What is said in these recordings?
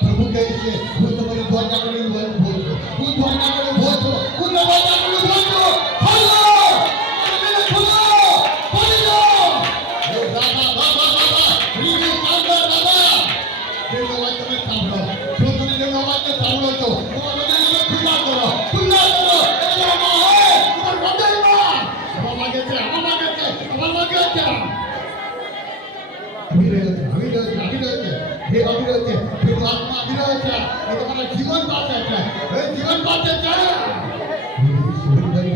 प्रभु કહે છે હું તમારી દ્વારા કરી બોલું છું હું દ્વારા કરી બોલું છું હું દ્વારા કરી બોલું છું હાલો મને ખોલો બોલો ઓ રામા બાબા રીની કાંડા બાબા તેનો વાત તમે સાંભળો જો તમે તેનો વાત સાંભળો છો તો મને ખુલ્લા કરો એટલે હે તમાર હૃદયમાં હવા માંગે છે આવી રહ્યો છે हे अविरत है हे आत्मा अविरत है ये तुम्हारा जीवन बात है हे जीवन बात है सुबरी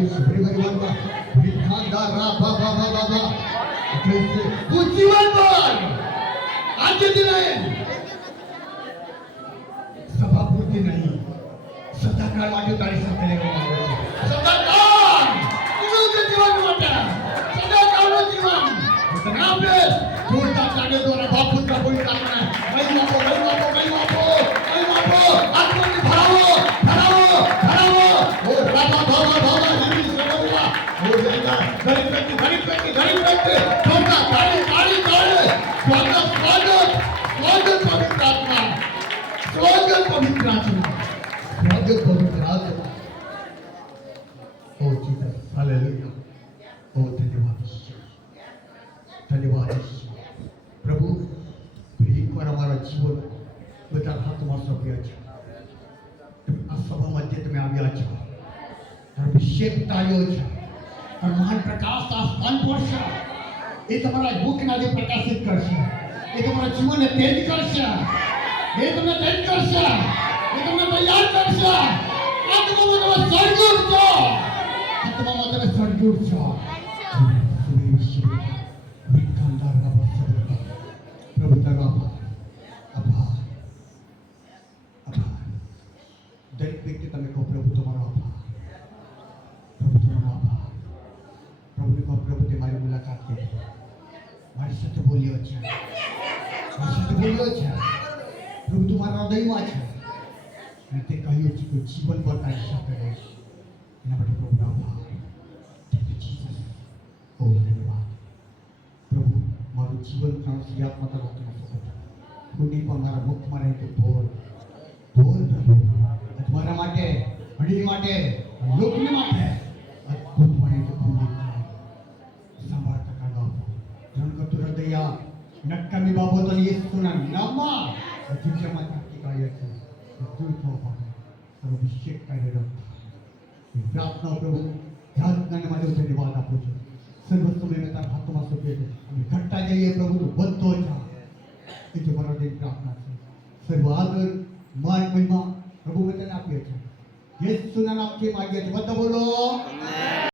बाबा खानदार रा बाबा बाबा वो जीवन बात आज के दिन है सभा पूर्ति नहीं सदा काल માટે તારી સાથે લેવામાં આવે સદા કાલ તું જીવન માટે સદા કાલનો જીવન આપણે જોડતા ચાલે તો બાપ પુત્ર કોઈ કામના नहीं मापो आत्मा में भराओ ओ रामा बाबा हिंदी समझवा ओ जाएगा गरीब व्यक्ति छोटा काली स्वागत पवित्र आत्मा ओ जीसस हालेलुया ओ धन्यवाद प्रभु एक बार हमारा जीवन બધા હાથમાં સોંપ્યા છે આ સભા મધ્ય તમે આવ્યા છો અભિષેક તાળ્યો છે और महान प्रकाश आसमान पर છે એ તમારા મુખના જે પ્રકાશિત કરશે એ તમારા જીવનને તેજ કરશે એ તમને તેજ કરશે એ તમને તૈયાર કરશે આત્મામાં તમે સળગુર છો આત્મામાં તમે સળગુર છો પ્રભુ તારો दरेक व्यक्ति तमे को प्रभु तुम्हारा आभार प्रभु ने को प्रभु ते मारी मुलाकात की मारी साथे बोलियो छे प्रभु तुम्हारा हृदय में छे અને તે કહ્યું છે કે જીવન પર તારી સાથે રહીશ એના માટે પ્રભુ આભાર થેન્ક યુ જીસસ ઓ ધન્યવાદ પ્રભુ મારું જીવન ત્રણ ક્રિયાત્મક તમે સપોર્ટ પુણ્ય પર મારા મુખમાં રહે તો બોલ પ્રભુ तुम्हारा माटे हड़ी माटे लोकनी माटे अद्भुत वाणी तो खुली संभाळ तकालो जनक हृदय नक्कमी बाबतोनी येसुना नामा तुझ्या माता की काय आहे तू तो प्रभु अभिषेक कार्यरत प्रार्थना प्रभु ध्यान માટે ધન્યવાદ આપું છું સર્વસ્વ મેં તારા હાથમાં સોંપીએ છે અમે ઘટતા જઈએ પ્રભુ તું બધો જા એ તમારા જે પ્રાર્થના છે સર્વ આદર માન મહિમા प्रभु वचन आप्યો છે યેસુના નામથી માંગીએ છીએ બધા બોલો આમેન।